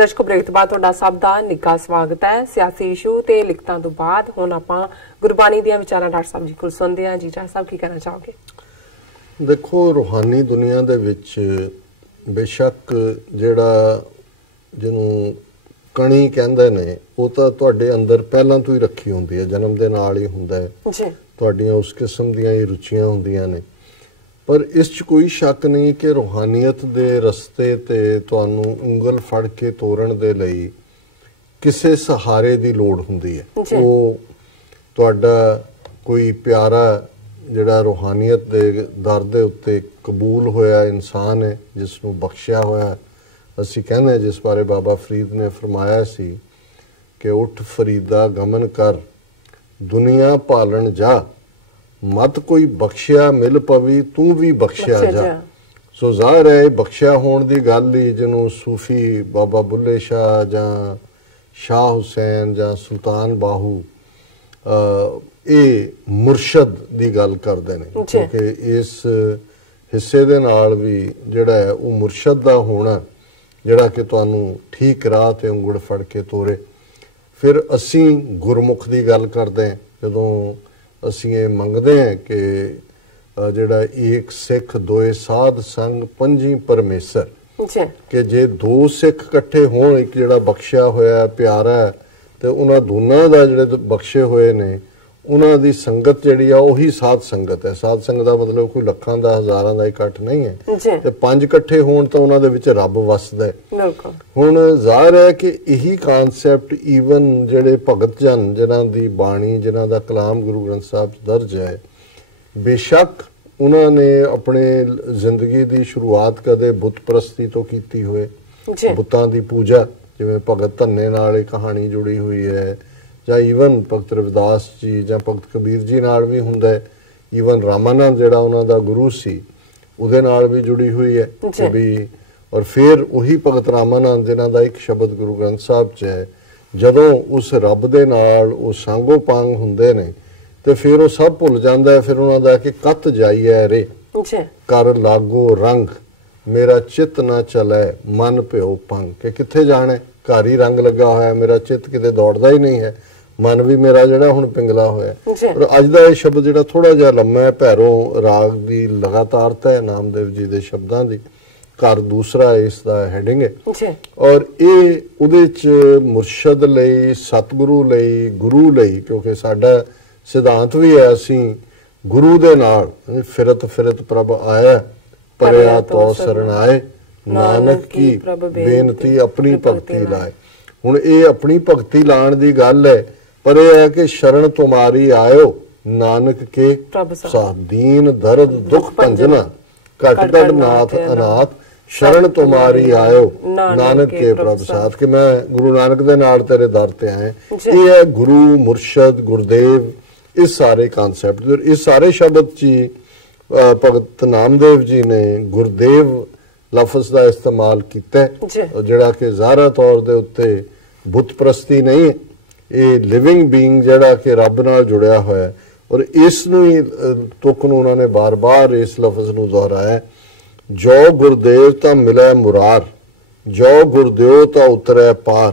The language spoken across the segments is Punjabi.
दर्शकों ब्रेक तो बाद तुहाडा सब दा निੱਘਾ स्वागत है। सियासी इशू ते लिखतां तो बाद हुण आपां गुरबाणी दियां विचारां डॉक्टर साहब जी कोल सुणदे हां। जी डॉक्टर साहब की कहना चाहोगे? देखो रूहानी दुनिया दे विच बेशक जिहड़ा जिहनूं कणी कहंदे ने वो तां तुहाडे अंदर पहलां तो ही रखी हुंदी है, जन्म दे नाल ही हुंदा है जी। तुहाडीआं उस किस्म दीआं ही रुचियां हुंदियां ने, पर इस च कोई शक नहीं कि रूहानीयत दे रस्ते ते तुहानूं उंगल फड़ के तोरण दे लई किसे सहारे दी लोड़ हुंदी है। वो तुहाडा कोई प्यारा जिहड़ा रूहानीयत दे दर दे उत्ते कबूल होया इंसान है, जिसनूं बख्शिया होया असीं कहने, जिस बारे बाबा फरीद ने फरमाया सी कि उठ फरीदा गमन कर दुनिया पालन जा, मत कोई बख्शिया मिल पवी तू भी बख्शिया जा। सो ज़ाहिर है बख्शिया होने की गल ही जिन्हों सूफी बाबा बुल्ले शाह जां शाह हुसैन जां सुल्तान बाहू ये मुरशद की गल करते हैं, क्योंकि इस हिस्से दे नाल भी जिहड़ा है वो मुरशद का होना जिहड़ा कि तुहानूं ठीक राह ते उंगड़ फड़ के तोरे। फिर असीं गुरमुख की गल करते हैं जदों ਅਸੀਂ ਇਹ ਮੰਗਦੇ ਹਾਂ ਕਿ ਜਿਹੜਾ ਇੱਕ ਸਿੱਖ ਦੋਏ ਸਾਧ ਸੰਗ ਪੰਜੀ ਪਰਮੇਸ਼ਰ, ਕਿ ਜੇ ਦੋ ਸਿੱਖ ਇਕੱਠੇ ਹੋਣ, ਇੱਕ ਜਿਹੜਾ ਬਖਸ਼ਿਆ ਹੋਇਆ ਪਿਆਰਾ ਤੇ ਉਹਨਾਂ ਦੋਨਾਂ ਦਾ ਜਿਹੜੇ ਬਖਸ਼ੇ ਹੋਏ ਨੇ ਉਹਨਾਂ ਦੀ ਸੰਗਤ ਜਿਹੜੀ ਆ ਉਹੀ ਸਾਧ ਸੰਗਤ ਹੈ। ਸਾਧ ਸੰਗਤ ਦਾ ਮਤਲਬ ਕੋਈ ਲੱਖਾਂ ਦਾ ਹਜ਼ਾਰਾਂ ਦਾ ਇਕੱਠ ਨਹੀਂ ਹੈ, ਤੇ ਪੰਜ ਇਕੱਠੇ ਹੋਣ ਤਾਂ ਉਹਨਾਂ ਦੇ ਵਿੱਚ ਰੱਬ ਵਸਦਾ ਹੈ। ਹੁਣ ਜ਼ਾਹਿਰ ਹੈ ਕਿ ਇਹੀ ਕਾਨਸੈਪਟ ਈਵਨ ਜਿਹੜੇ ਭਗਤ ਜਨ ਜਿਨ੍ਹਾਂ ਦੀ ਬਾਣੀ ਜਿਨ੍ਹਾਂ ਦਾ ਕਲਾਮ ਗੁਰੂ ਗ੍ਰੰਥ ਸਾਹਿਬ 'ਚ ਦਰਜ ਹੈ, ਬੇਸ਼ੱਕ ਉਹਨਾਂ ਨੇ ਆਪਣੇ ਜ਼ਿੰਦਗੀ ਦੀ ਸ਼ੁਰੂਆਤ ਕਦੇ ਬੁੱਤ ਪ੍ਰਸਤੀ ਤੋਂ ਕੀਤੀ ਹੋਏ, ਬੁੱਤਾਂ ਦੀ ਪੂਜਾ, ਜਿਵੇਂ ਭਗਤ ਧੰਨੇ ਨਾਲ ਇਹ ਕਹਾਣੀ ਜੁੜੀ ਹੋਈ ਹੈ, ਜਾਂ ਈਵਨ ਭਗਤ ਰਵਿਦਾਸ ਜੀ ਜਾਂ ਭਗਤ ਕਬੀਰ ਜੀ ਨਾਲ ਵੀ ਹੁੰਦਾ ਹੈ, ਈਵਨ ਰਾਮਾਨੰਦ ਜਿਹੜਾ ਉਹਨਾਂ ਦਾ ਗੁਰੂ ਸੀ ਉਹਦੇ ਨਾਲ ਵੀ ਜੁੜੀ ਹੋਈ ਹੈ ਕਿ ਵੀ, ਔਰ ਫਿਰ ਉਹੀ ਭਗਤ ਰਾਮਾਨੰਦ ਜਿਨ੍ਹਾਂ ਦਾ ਇੱਕ ਸ਼ਬਦ ਗੁਰੂ ਗ੍ਰੰਥ ਸਾਹਿਬ 'ਚ ਹੈ, ਜਦੋਂ ਉਸ ਰੱਬ ਦੇ ਨਾਲ ਉਹ ਸਾਂਗੋ ਪਾਂਗ ਹੁੰਦੇ ਨੇ ਤੇ ਫਿਰ ਉਹ ਸਭ ਭੁੱਲ ਜਾਂਦਾ ਹੈ। ਫਿਰ ਉਹਨਾਂ ਦਾ ਕਿ ਕੱਤ ਜਾਈਐ ਰੇ ਕਰ ਲਾਗੋ ਰੰਗ ਮੇਰਾ ਚਿੱਤ ਨਾ ਚਲੇ ਮਨ ਭਿਓ ਭੰਗ, ਕਿ ਕਿੱਥੇ ਜਾਣਾ, ਘਰ ਹੀ ਰੰਗ ਲੱਗਾ ਹੋਇਆ, ਮੇਰਾ ਚਿੱਤ ਕਿਤੇ ਦੌੜਦਾ ਹੀ ਨਹੀਂ ਹੈ, ਮਨ ਵੀ ਮੇਰਾ ਜਿਹੜਾ ਹੁਣ ਪਿੰਗਲਾ ਹੋਇਆ। ਔਰ ਅੱਜ ਦਾ ਇਹ ਸ਼ਬਦ ਜਿਹੜਾ ਥੋੜਾ ਜਿਹਾ ਲੰਮਾ ਹੈ, ਭੈਰੋਂ ਰਾਗ ਦੀ ਲਗਾਤਾਰਤਾ ਹੈ ਨਾਮਦੇਵ ਜੀ ਦੇ ਸ਼ਬਦਾਂ ਦੀ, ਘਰ ਦੂਸਰਾ ਇਸ ਦਾ ਹੈਡਿੰਗ ਹੈ। ਔਰ ਇਹ ਉਹਦੇ 'ਚ ਮੁਰਸ਼ਦ ਲਈ, ਸਤਿਗੁਰੂ ਲਈ, ਗੁਰੂ ਲਈ, ਕਿਉਂਕਿ ਸਾਡਾ ਸਿਧਾਂਤ ਵੀ ਹੈ ਅਸੀਂ ਗੁਰੂ ਦੇ ਨਾਲ ਫਿਰਤ ਫਿਰਤ ਪ੍ਰਭ ਆਇਆ ਪਰਿਆ ਤੋ ਸਰਣ ਆਏ ਨਾਨਕ ਕੀ ਬੇਨਤੀ ਆਪਣੀ ਭਗਤੀ ਲਾਏ। ਹੁਣ ਇਹ ਆਪਣੀ ਭਗਤੀ ਲਾਣ ਦੀ ਗੱਲ ਹੈ, ਪਰ ਇਹ ਹੈ ਕਿ ਸ਼ਰਨ ਤੁਮਾਰੀ ਆਇਓ ਨਾਨਕ ਕੇ ਸਾਥ ਦੀਨ ਦਰਦ ਦੁੱਖ ਭੰਜਨਾ ਘਟ ਘਟ ਨਾਥ ਅਨਾਥ ਸ਼ਰਨ ਤੁਮਾਰੀ ਆਇਓ ਨਾਨਕ ਕੇ ਪ੍ਰਭ ਸਾਥ, ਕਿ ਮੈਂ ਗੁਰੂ ਨਾਨਕ ਦੇ ਨਾਲ ਤੇਰੇ ਦਰ ਤੇ ਆਏ। ਇਹ ਹੈ ਗੁਰੂ ਮੁਰਸ਼ਦ ਗੁਰਦੇਵ, ਇਸ ਸਾਰੇ ਕਾਨਸੈਪਟ, ਇਸ ਸਾਰੇ ਸ਼ਬਦ 'ਚ ਭਗਤ ਨਾਮਦੇਵ ਜੀ ਨੇ ਗੁਰਦੇਵ ਲਫ਼ਜ਼ ਦਾ ਇਸਤੇਮਾਲ ਕੀਤਾ, ਜਿਹੜਾ ਕਿ ਜ਼ਾਹਰਾ ਤੌਰ ਦੇ ਉੱਤੇ ਬੁੱਤ ਪ੍ਰਸਤੀ ਨਹੀਂ ਹੈ, ਇਹ ਲਿਵਿੰਗ ਬੀਇੰਗ ਜਿਹੜਾ ਕਿ ਰੱਬ ਨਾਲ ਜੁੜਿਆ ਹੋਇਆ। ਔਰ ਇਸ ਨੂੰ ਹੀ ਤੁਕ ਨੂੰ ਉਹਨਾਂ ਨੇ ਬਾਰ-ਬਾਰ ਇਸ ਲਫ਼ਜ਼ ਨੂੰ ਦੁਹਰਾਇਆ, ਜੋ ਗੁਰਦੇਵ ਤਾਂ ਮਿਲੈ ਮੁਰਾਰ, ਜੋ ਗੁਰਦੇਵ ਤਾਂ ਉਤਰੈ ਪਾਰ,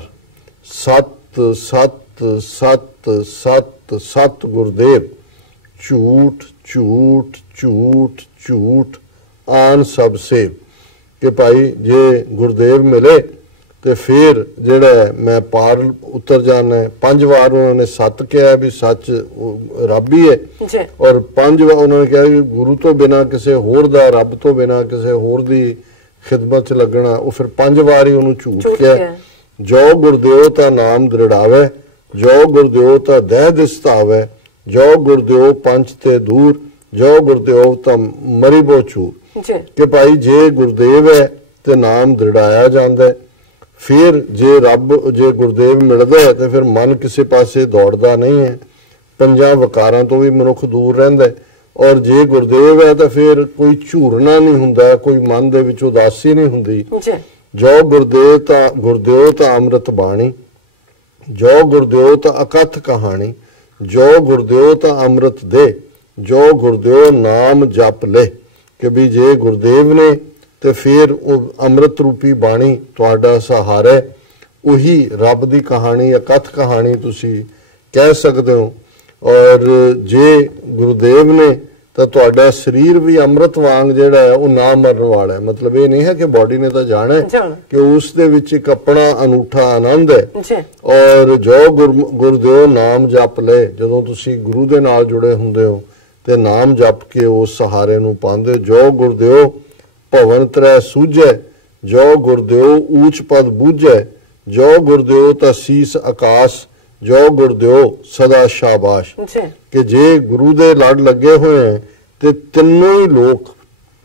ਸਤ ਸਤ ਸਤ ਸਤ ਸਤ ਗੁਰਦੇਵ, ਝੂਠ ਝੂਠ ਝੂਠ ਝੂਠ ਆਨ ਸਭ ਸੇਵ, ਕਿ ਭਾਈ ਜੇ ਗੁਰਦੇਵ ਮਿਲੇ ਤੇ ਫਿਰ ਜਿਹੜਾ ਮੈਂ ਪਾਰ ਉਤਰ ਜਾਣਾ। 5 ਵਾਰ ਉਹਨਾਂ ਨੇ ਸੱਤ ਕਿਹਾ ਵੀ ਸੱਚ ਰੱਬ ਹੀ ਹੈ, ਔਰ 5 ਵਾਰ ਉਹਨਾਂ ਨੇ ਕਿਹਾ ਕਿ ਗੁਰੂ ਤੋਂ ਬਿਨਾਂ ਕਿਸੇ ਹੋਰ ਦਾ, ਰੱਬ ਤੋਂ ਬਿਨਾਂ ਕਿਸੇ ਹੋਰ ਦੀ ਖਿਦਮਤ 'ਚ ਲੱਗਣਾ, ਉਹ ਫਿਰ 5 ਵਾਰ ਹੀ ਉਹਨੂੰ ਝੂਠ ਕਿਹਾ। ਜੋ ਗੁਰਦੇਵ ਤਾਂ ਨਾਮ ਦ੍ਰਿੜਾਵੇ, ਜੋ ਗੁਰਦੇਵ ਤਾਂ ਦਹਿ ਦਿਸਤਾਵੇ, ਜੋ ਗੁਰਦੇਵ ਪੰਚ ਤੇ ਦੂਰ, ਜੋ ਗੁਰਦੇਵ ਤਾਂ ਮਰੀ ਬੋ ਚੂਰ, ਕਿ ਭਾਈ ਜੇ ਗੁਰਦੇਵ ਹੈ ਤੇ ਨਾਮ ਦ੍ਰਿੜਾਇਆ ਜਾਂਦਾ, ਫਿਰ ਜੇ ਰੱਬ ਜੇ ਗੁਰਦੇਵ ਮਿਲਦਾ ਹੈ ਤੇ ਫਿਰ ਮਨ ਕਿਸੇ ਪਾਸੇ ਦੌੜਦਾ ਨਹੀਂ ਹੈ, ਪੰਜਾਂ ਵਕਾਰਾਂ ਤੋਂ ਵੀ ਮਨੁੱਖ ਦੂਰ ਰਹਿੰਦਾ, ਔਰ ਜੇ ਗੁਰਦੇਵ ਹੈ ਤਾਂ ਫਿਰ ਕੋਈ ਝੂਰਨਾ ਨਹੀਂ ਹੁੰਦਾ, ਕੋਈ ਮਨ ਦੇ ਵਿੱਚ ਉਦਾਸੀ ਨਹੀਂ ਹੁੰਦੀ। ਜੋ ਗੁਰਦੇਵ ਤਾਂ ਅੰਮ੍ਰਿਤ ਬਾਣੀ, ਜੋ ਗੁਰਦੇਵ ਤਾਂ ਅਕਥ ਕਹਾਣੀ, ਜੋ ਗੁਰਦੇਵ ਤਾਂ ਅੰਮ੍ਰਿਤ ਦੇ, ਜੋ ਗੁਰਦੇਵ ਨਾਮ ਜਪ ਲੈ, ਕਿ ਵੀ ਜੇ ਗੁਰਦੇਵ ਨੇ ਤੇ ਫਿਰ ਉਹ ਅੰਮ੍ਰਿਤ ਰੂਪੀ ਬਾਣੀ ਤੁਹਾਡਾ ਸਹਾਰਾ ਹੈ। ਉਹੀ ਰੱਬ ਦੀ ਕਹਾਣੀ, ਅਕਥ ਕਹਾਣੀ ਤੁਸੀਂ ਕਹਿ ਸਕਦੇ ਹੋ। ਔਰ ਜੇ ਗੁਰੂਦੇਵ ਨੇ ਤਾਂ ਤੁਹਾਡਾ ਸਰੀਰ ਵੀ ਅੰਮ੍ਰਿਤ ਵਾਂਗ ਜਿਹੜਾ ਹੈ ਉਹ ਨਾ ਮਰਨ ਵਾਲਾ ਹੈ। ਮਤਲਬ ਇਹ ਨਹੀਂ ਹੈ ਕਿ ਬਾਡੀ ਨੇ ਤਾਂ ਜਾਣਾ ਹੈ ਕਿ ਉਸ ਦੇ ਵਿੱਚ ਇੱਕ ਆਪਣਾ ਅਨੂਠਾ ਆਨੰਦ ਹੈ। ਔਰ ਜੋ ਗੁਰਦੇਵ ਨਾਮ ਜਪ ਲੈ, ਜਦੋਂ ਤੁਸੀਂ ਗੁਰੂ ਦੇ ਨਾਲ ਜੁੜੇ ਹੁੰਦੇ ਹੋ ਤੇ ਨਾਮ ਜਪ ਕੇ ਉਸ ਸਹਾਰੇ ਨੂੰ ਪਾਉਂਦੇ ਹੋ। ਜੋ ਗੁਰਦੇਵ ਭਵਨ ਤਰੈ ਸੂਝੈ, ਜੋ ਗੁਰਦੇਵ ਊਚ ਪਦ ਬੂਝੈ, ਜੋ ਗੁਰਦੇਵ ਤਾਂ ਸੀਸ ਆਕਾਸ਼, ਜੋ ਗੁਰਦੇਵ ਸਦਾ ਸ਼ਾਬਾਸ਼। ਕਿ ਜੇ ਗੁਰੂ ਦੇ ਲੜ ਲੱਗੇ ਹੋਏ ਹੈ ਤੇ ਤਿੰਨੋਂ ਹੀ ਲੋਕ,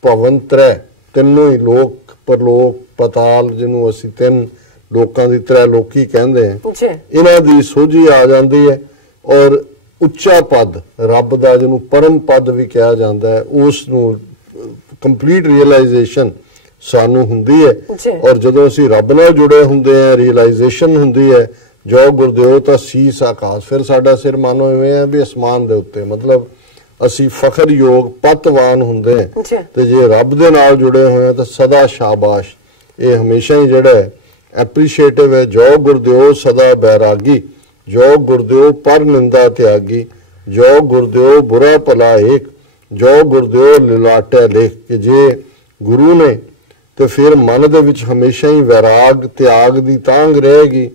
ਭਵਨ ਤਰੈ, ਤਿੰਨੋਂ ਹੀ ਲੋਕ, ਪਰਲੋਕ ਪਤਾਲ, ਜਿਹਨੂੰ ਅਸੀਂ ਤਿੰਨ ਲੋਕਾਂ ਦੀ ਤਰ੍ਹਾਂ ਲੋਕੀ ਕਹਿੰਦੇ ਆ, ਇਹਨਾਂ ਦੀ ਸੋਝੀ ਆ ਜਾਂਦੀ ਹੈ। ਔਰ ਉੱਚਾ ਪਦ ਰੱਬ ਦਾ, ਜਿਹਨੂੰ ਪਰਮ ਪਦ ਵੀ ਕਿਹਾ ਜਾਂਦਾ ਹੈ, ਉਸ ਨੂੰ ਕੰਪਲੀਟ ਰਿਅਲਾਈਜੇਸ਼ਨ ਸਾਨੂੰ ਹੁੰਦੀ ਹੈ। ਔਰ ਜਦੋਂ ਅਸੀਂ ਰੱਬ ਨਾਲ ਜੁੜੇ ਹੁੰਦੇ ਆ, ਰਿਅਲਾਈਜੇਸ਼ਨ ਹੁੰਦੀ ਹੈ। ਜੋ ਗੁਰਦੇਵ ਤਾਂ ਸੀਸ ਆਕਾਸ਼, ਫਿਰ ਸਾਡਾ ਸਿਰ ਮਾਨੋ ਇਵੇਂ ਹੈ ਵੀ ਅਸਮਾਨ ਦੇ ਉੱਤੇ, ਮਤਲਬ ਅਸੀਂ ਫਖਰਯੋਗ ਪਤਵਾਨ ਹੁੰਦੇ ਹਾਂ। ਤੇ ਜੇ ਰੱਬ ਦੇ ਨਾਲ ਜੁੜੇ ਹੋਏ ਆ ਤਾਂ ਸਦਾ ਸ਼ਾਬਾਸ਼, ਇਹ ਹਮੇਸ਼ਾ ਹੀ ਜਿਹੜਾ ਹੈ ਐਪਰੀਸ਼ੀਏਟਿਵ ਹੈ। ਜੋ ਗੁਰਦੇਵ ਸਦਾ ਬੈਰਾਗੀ, ਜੋ ਗੁਰਦੇਵ ਪਰ ਨਿੰਦਾ ਤਿਆਗੀ, ਜੋ ਗੁਰਦੇਵ ਬੁਰਾ ਭਲਾ ਏਕ, ਜੋ ਗੁਰਦੇਵ ਲਿਲਾਟੇ ਲੇਖ। ਕਿ ਜੇ ਗੁਰੂ ਨੇ ਤੇ ਫਿਰ ਮਨ ਦੇ ਵਿੱਚ ਹਮੇਸ਼ਾ ਹੀ ਵੈਰਾਗ ਤਿਆਗ ਦੀ ਤਾਂਘ ਰਹੇਗੀ,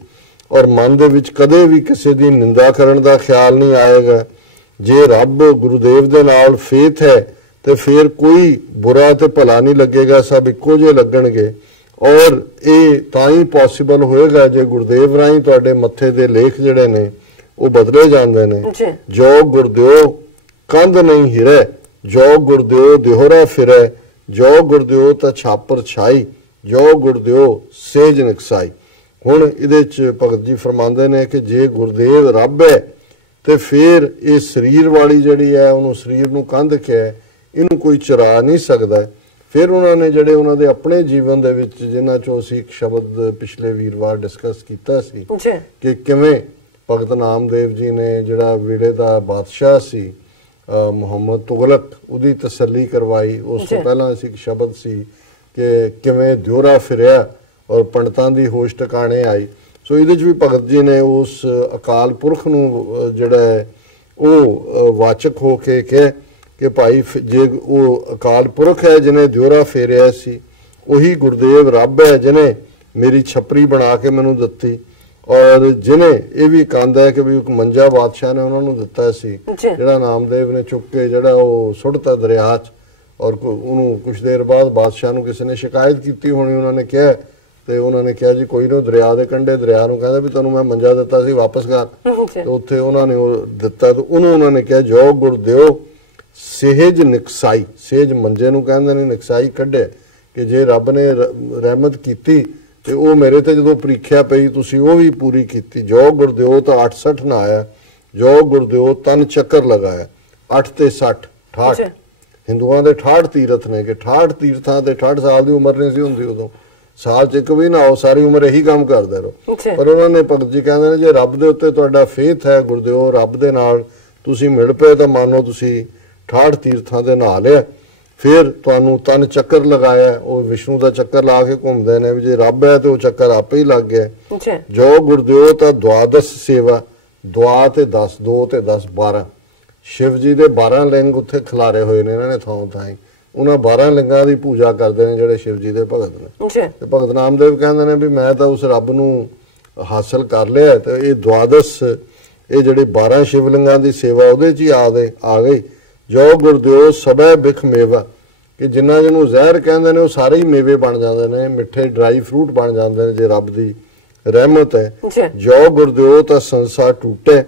ਔਰ ਮਨ ਦੇ ਵਿੱਚ ਕਦੇ ਵੀ ਕਿਸੇ ਦੀ ਨਿੰਦਾ ਕਰਨ ਦਾ ਖਿਆਲ ਨਹੀਂ ਆਏਗਾ। ਜੇ ਰੱਬ ਗੁਰੂਦੇਵ ਦੇ ਨਾਲ ਫੇਥ ਹੈ ਤੇ ਫਿਰ ਕੋਈ ਬੁਰਾ ਤੇ ਭਲਾ ਨਹੀਂ ਲੱਗੇਗਾ, ਸਭ ਇੱਕੋ ਜਿਹੇ ਲੱਗਣਗੇ। ਔਰ ਇਹ ਤਾਂ ਹੀ ਪੋਸੀਬਲ ਹੋਏਗਾ ਜੇ ਗੁਰੂਦੇਵ ਰਾਹੀਂ ਤੁਹਾਡੇ ਮੱਥੇ ਦੇ ਲੇਖ ਜਿਹੜੇ ਨੇ ਉਹ ਬਦਲੇ ਜਾਂਦੇ ਨੇ। ਜੋ ਗੁਰਦੇਵ ਕੰਧ ਨਹੀਂ ਹਿਰੇ, ਜੋ ਗੁਰਦੇਵ ਦਿਹਰਾ ਫਿਰੇ, ਜੋ ਗੁਰਦੇਵ ਤਾਂ ਛਾਪਰ ਛਾਈ, ਜੋ ਗੁਰਦੇਵ ਸੇਜ ਨਕਸਾਈ। ਹੁਣ ਇਹਦੇ ਚ ਭਗਤ ਜੀ ਫਰਮਾਉਂਦੇ ਨੇ ਕਿ ਜੇ ਗੁਰਦੇਵ ਰੱਬ ਹੈ ਤੇ ਫਿਰ ਇਹ ਸਰੀਰ ਵਾਲੀ ਜਿਹੜੀ ਹੈ, ਉਹਨੂੰ ਸਰੀਰ ਨੂੰ ਕੰਧ ਕਿਹਾ, ਇਹਨੂੰ ਕੋਈ ਚੁਰਾ ਨਹੀਂ ਸਕਦਾ। ਫਿਰ ਉਹਨਾਂ ਨੇ ਜਿਹੜੇ ਉਹਨਾਂ ਦੇ ਆਪਣੇ ਜੀਵਨ ਦੇ ਵਿੱਚ, ਜਿਨ੍ਹਾਂ ਚੋਂ ਅਸੀਂ ਇੱਕ ਸ਼ਬਦ ਪਿਛਲੇ ਵੀਰਵਾਰ ਡਿਸਕਸ ਕੀਤਾ ਸੀ ਕਿ ਕਿਵੇਂ ਭਗਤ ਨਾਮਦੇਵ ਜੀ ਨੇ ਜਿਹੜਾ ਵੇਲੇ ਦਾ ਬਾਦਸ਼ਾਹ ਸੀ ਮੁਹੰਮਦ ਤੁਗਲਕ, ਉਹਦੀ ਤਸੱਲੀ ਕਰਵਾਈ। ਉਸ ਤੋਂ ਪਹਿਲਾਂ ਅਸੀਂ ਇੱਕ ਸ਼ਬਦ ਸੀ ਕਿ ਕਿਵੇਂ ਦਿਉਰਾ ਫਿਰਿਆ ਔਰ ਪੰਡਤਾਂ ਦੀ ਹੋਸ਼ ਟਿਕਾਣੇ ਆਈ। ਸੋ ਇਹਦੇ 'ਚ ਵੀ ਭਗਤ ਜੀ ਨੇ ਉਸ ਅਕਾਲ ਪੁਰਖ ਨੂੰ ਜਿਹੜਾ ਹੈ ਉਹ ਵਾਚਕ ਹੋ ਕੇ ਕਿਹਾ ਕਿ ਭਾਈ ਜੇ ਉਹ ਅਕਾਲ ਪੁਰਖ ਹੈ ਜਿਹਨੇ ਦਿਉਰਾ ਫੇਰਿਆ ਸੀ, ਉਹੀ ਗੁਰਦੇਵ ਰੱਬ ਹੈ ਜਿਹਨੇ ਮੇਰੀ ਛਪਰੀ ਬਣਾ ਕੇ ਮੈਨੂੰ ਦਿੱਤੀ। ਔਰ ਜਿਹਨੇ ਇਹ ਵੀ ਕਹਿੰਦਾ ਹੈ ਕਿ ਵੀ ਇੱਕ ਮੰਜਾ ਬਾਦਸ਼ਾਹ ਨੇ ਉਹਨਾਂ ਨੂੰ ਦਿੱਤਾ ਸੀ, ਜਿਹੜਾ ਨਾਮਦੇਵ ਨੇ ਚੁੱਕ ਕੇ ਜਿਹੜਾ ਉਹ ਸੁੱਟਤਾ ਦਰਿਆ 'ਚ। ਔਰ ਉਹਨੂੰ ਕੁਛ ਦੇਰ ਬਾਅਦ ਬਾਦਸ਼ਾਹ ਨੂੰ ਕਿਸੇ ਨੇ ਸ਼ਿਕਾਇਤ ਕੀਤੀ ਹੋਣੀ, ਉਹਨਾਂ ਨੇ ਕਿਹਾ ਤੇ ਉਹਨਾਂ ਨੇ ਕਿਹਾ ਜੀ ਕੋਈ ਨਾ, ਦਰਿਆ ਦੇ ਕੰਢੇ ਦਰਿਆ ਨੂੰ ਕਹਿੰਦਾ ਵੀ ਤੁਹਾਨੂੰ ਮੈਂ ਮੰਜਾ ਦਿੱਤਾ ਸੀ, ਵਾਪਸ ਕਰ। ਤੇ ਉੱਥੇ ਉਹਨਾਂ ਨੇ ਉਹ ਦਿੱਤਾ ਤੇ ਉਹਨੂੰ ਉਹਨਾਂ ਨੇ ਕਿਹਾ ਜੋ ਗੁਰਦੇਵ ਸਹਿਜ ਨਿਕਸਾਈ, ਸਹਿਜ ਮੰਜੇ ਨੂੰ ਕਹਿੰਦੇ ਨੇ, ਨਿਕਸਾਈ ਕੱਢੇ ਕਿ ਜੇ ਰੱਬ ਨੇ ਰਹਿਮਤ ਕੀਤੀ ਤੇ ਉਹ ਮੇਰੇ ਤੇ ਜਦੋਂ ਪ੍ਰੀਖਿਆ ਪਈ ਤੁਸੀਂ ਉਹ ਵੀ ਪੂਰੀ ਕੀਤੀ। ਜੋ ਗੁਰਦੇਵ ਤਾਂ 68 ਨਾ ਆਇਆ, ਜੋ ਗੁਰਦੇਵ ਤਨ ਚੱਕਰ ਲਗਾਇਆ। 8 ਤੇ 60 68 ਹਿੰਦੂਆਂ ਦੇ 68 ਤੀਰਥ ਨੇ ਕਿ 68 ਤੀਰਥਾਂ ਤੇ 68 ਸਾਲ ਦੀ ਉਮਰ ਨਹੀਂ ਸੀ ਹੁੰਦੀ ਉਦੋਂ, ਸਾਲ ਚ ਇੱਕ ਵੀ ਨਾ ਆਓ, ਸਾਰੀ ਉਮਰ ਇਹੀ ਕੰਮ ਕਰਦੇ ਰਹੋ। ਪਰ ਉਹਨਾਂ ਨੇ ਭਗਤ ਜੀ ਕਹਿੰਦੇ ਨੇ ਜੇ ਰੱਬ ਦੇ ਉੱਤੇ ਤੁਹਾਡਾ ਫੇਥ ਹੈ, ਗੁਰਦੇਵ ਰੱਬ ਦੇ ਨਾਲ ਤੁਸੀਂ ਮਿਲ ਪਏ ਤਾਂ ਮੰਨੋ ਤੁਸੀਂ 68 ਤੀਰਥਾਂ ਦੇ ਨਹਾ ਲਿਆ। ਫਿਰ ਤੁਹਾਨੂੰ ਤਨ ਚੱਕਰ ਲਗਾਇਆ, ਉਹ ਵਿਸ਼ਨੂੰ ਦਾ ਚੱਕਰ ਲਾ ਕੇ ਘੁੰਮਦੇ ਨੇ ਵੀ ਜੇ ਰੱਬ ਹੈ ਤੇ ਉਹ ਚੱਕਰ ਆਪੇ ਹੀ ਲੱਗ ਗਿਆ। ਜੋ ਗੁਰਦੇਵ ਤਾਂ ਦੁਆਦਸ ਸੇਵਾ, ਦੁਆ ਤੇ 10, 2 ਤੇ 10 12 ਸ਼ਿਵ ਜੀ ਦੇ 12 ਲਿੰਗ ਉੱਥੇ ਖਿਲਾਰੇ ਹੋਏ ਨੇ ਇਹਨਾਂ ਨੇ ਥਾਂ ਥਾਂ। ਉਹਨਾਂ 12 ਲਿੰਗਾਂ ਦੀ ਪੂਜਾ ਕਰਦੇ ਨੇ ਜਿਹੜੇ ਸ਼ਿਵ ਜੀ ਦੇ ਭਗਤ ਨੇ। ਤੇ ਭਗਤ ਨਾਮਦੇਵ ਕਹਿੰਦੇ ਨੇ ਵੀ ਮੈਂ ਤਾਂ ਉਸ ਰੱਬ ਨੂੰ ਹਾਸਲ ਕਰ ਲਿਆ ਤੇ ਇਹ ਦੁਆਦਸ, ਇਹ ਜਿਹੜੇ 12 ਸ਼ਿਵਲਿੰਗਾਂ ਦੀ ਸੇਵਾ ਉਹਦੇ 'ਚ ਹੀ ਆ ਗਈ। ਜੋ ਗੁਰਦੇਵ ਸਭੈ ਬਿਖ ਮੇਵਾ, ਕਿ ਜਿੰਨਾ ਜਿਹਨੂੰ ਜ਼ਹਿਰ ਕਹਿੰਦੇ ਨੇ ਉਹ ਸਾਰੇ ਹੀ ਮੇਵੇ ਬਣ ਜਾਂਦੇ ਨੇ, ਮਿੱਠੇ ਡਰਾਈ ਫਰੂਟ ਬਣ ਜਾਂਦੇ ਨੇ ਜੇ ਰੱਬ ਦੀ ਰਹਿਮਤ ਹੈ। ਜੋ ਗੁਰਦੇਵ ਤਾਂ ਸੰਸਾਰ ਟੂਟੇ,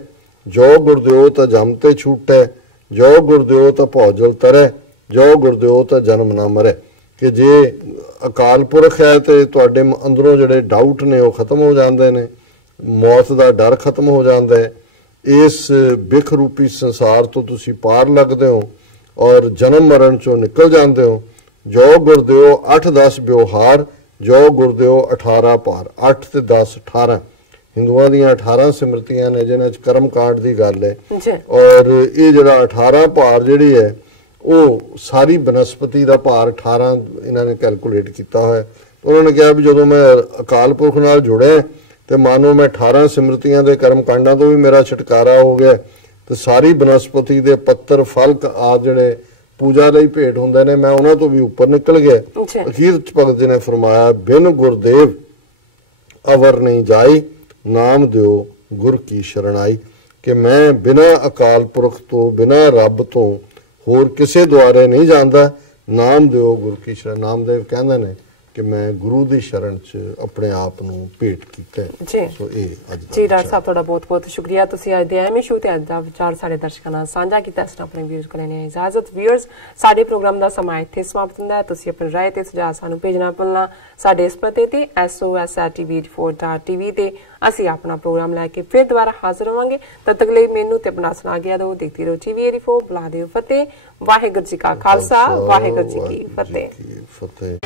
ਜੋ ਗੁਰਦੇਵ ਤਾਂ ਜਮ ਤੇ ਛੂਟੇ, ਜੋ ਗੁਰਦੇਵ ਤਾਂ ਭੌਜਲ ਤਰੇ, ਜੋ ਗੁਰਦੇਵ ਤਾਂ ਜਨਮ ਨਾ ਮਰੇ। ਕਿ ਜੇ ਅਕਾਲ ਪੁਰਖ ਹੈ ਤੇ ਤੁਹਾਡੇ ਅੰਦਰੋਂ ਜਿਹੜੇ ਡਾਊਟ ਨੇ ਉਹ ਖਤਮ ਹੋ ਜਾਂਦੇ ਨੇ, ਮੌਤ ਦਾ ਡਰ ਖਤਮ ਹੋ ਜਾਂਦਾ ਹੈ। ਇਸ ਬਿਖ ਰੂਪੀ ਸੰਸਾਰ ਤੋਂ ਤੁਸੀਂ ਪਾਰ ਲੱਗਦੇ ਹੋ ਔਰ ਜਨਮ ਮਰਨ ਚੋਂ ਨਿਕਲ ਜਾਂਦੇ ਹੋ। ਜੋ ਗੁਰਦੇਵ 8-10 ਵਿਵਹਾਰ, ਜੋ ਗੁਰਦੇਵ 18 ਪਾਰ। 8 ਤੇ 10 18 ਹਿੰਦੂਆਂ ਦੀਆਂ 18 ਸਿਮਰਤੀਆਂ ਨੇ ਜਿਹਨਾਂ 'ਚ ਕਰਮ ਕਾਂਡ ਦੀ ਗੱਲ ਹੈ। ਔਰ ਇਹ ਜਿਹੜਾ 18 ਭਾਰ ਜਿਹੜੀ ਹੈ ਉਹ ਸਾਰੀ ਬਨਸਪਤੀ ਦਾ ਭਾਰ 18 ਇਹਨਾਂ ਨੇ ਕੈਲਕੂਲੇਟ ਕੀਤਾ ਹੋਇਆ। ਉਹਨਾਂ ਨੇ ਕਿਹਾ ਵੀ ਜਦੋਂ ਮੈਂ ਅਕਾਲ ਪੁਰਖ ਨਾਲ ਜੁੜਿਆ ਤੇ ਮਾਨੋ ਮੈਂ 18 ਸਿਮਰਤੀਆਂ ਦੇ ਕਰਮ ਕਾਂਡਾਂ ਤੋਂ ਵੀ ਮੇਰਾ ਛੁਟਕਾਰਾ ਹੋ ਗਿਆ ਤੇ ਸਾਰੀ ਬਨਸਪਤੀ ਦੇ ਪੱਤਰ ਫਲਕ ਆ ਜਿਹੜੇ ਪੂਜਾ ਲਈ ਭੇਟ ਹੁੰਦੇ ਨੇ ਮੈਂ ਉਹਨਾਂ ਤੋਂ ਵੀ ਉੱਪਰ ਨਿਕਲ ਗਿਆ। ਅਖੀਰ ਚ ਭਗਤ ਜੀ ਨੇ ਫਰਮਾਇਆ ਬਿਨ ਗੁਰਦੇਵ ਅਵਰ ਨਹੀਂ ਜਾਈ ਨਾਮ ਦਿਓ ਗੁਰ ਕੀ ਸ਼ਰਣਾਈ ਕਿ ਮੈਂ ਬਿਨਾ ਅਕਾਲ ਪੁਰਖ ਤੋਂ ਬਿਨਾ ਰੱਬ ਤੋਂ ਹੋਰ ਕਿਸੇ ਦੁਆਰੇ ਨਹੀਂ ਜਾਂਦਾ। ਨਾਮ ਦਿਓ ਗੁਰ ਕੀ ਸ਼ਰਨ। ਨਾਮਦੇਵ ਕਹਿੰਦੇ ਨੇ ਕਿ ਮੈਂ ਗੁਰੂ ਦੀ ਸ਼ਰਨ ਚ ਆਪਣੇ ਆਪ ਨੂੰ ਭੇਟ ਕੀਤਾ ਜੀ। ਸੋ ਇਹ ਅੱਜ ਜੀ ਡਾਕਟਰ ਸਾਹਿਬ ਤੁਹਾਡਾ ਬਹੁਤ ਬਹੁਤ ਸ਼ੁਕਰੀਆ। ਤੁਸੀਂ ਅੱਜ ਦੇ ਅਹਿਮ ਇਸ਼ੂ ਤੇ ਅੱਜ ਦਾ ਵਿਚਾਰ ਸਾਡੇ ਦਰਸ਼ਕਾਂ ਨਾਲ ਸਾਂਝਾ ਕੀਤਾ। ਇਸ ਤਰ੍ਹਾਂ ਆਪਣੇ ਵਿਊਅਰਸ ਕੋਲ ਲੈਣੇ ਇਜਾਜ਼ਤ। ਵਿਊਅਰਸ ਸਾਡੇ ਪ੍ਰੋਗਰਾਮ ਦਾ ਸਮਾਂ ਇੱਥੇ ਸਮਾਪਤ ਹੁੰਦਾ ਹੈ। ਤੁਸੀਂ ਆਪਣੀ ਰਾਏ ਤੇ ਸੁਝਾਅ ਸਾਨੂੰ ਭੇਜਣਾ ਭੁੱਲਣਾ। ਸਾਡੇ ਇਸ ਪਤੇ ਤੇ SOS@tv4.tv ਤੇ ਅਸੀਂ ਆਪਣਾ ਪ੍ਰੋਗਰਾਮ ਲੈ ਕੇ ਫਿਰ ਦੁਬਾਰਾ ਹਾਜ਼ਰ ਹੋਵਾਂਗੇ। ਤਦ ਤੱਕ ਲਈ ਮੈਨੂੰ ਤੇ ਆਪਣਾ ਸੁਣਾ ਗਿਆ ਦਿਓ। ਦੇਖਦੀ ਰਹੋ TV84। ਬੁਲਾ ਦਿਓ ਫਤਿਹ। ਵਾਹਿਗੁਰੂ ਜੀ ਕਾ ਖਾਲਸਾ ਵਾਹਿਗੁਰੂ ਜੀ ਕੀ ਫਤਿਹ।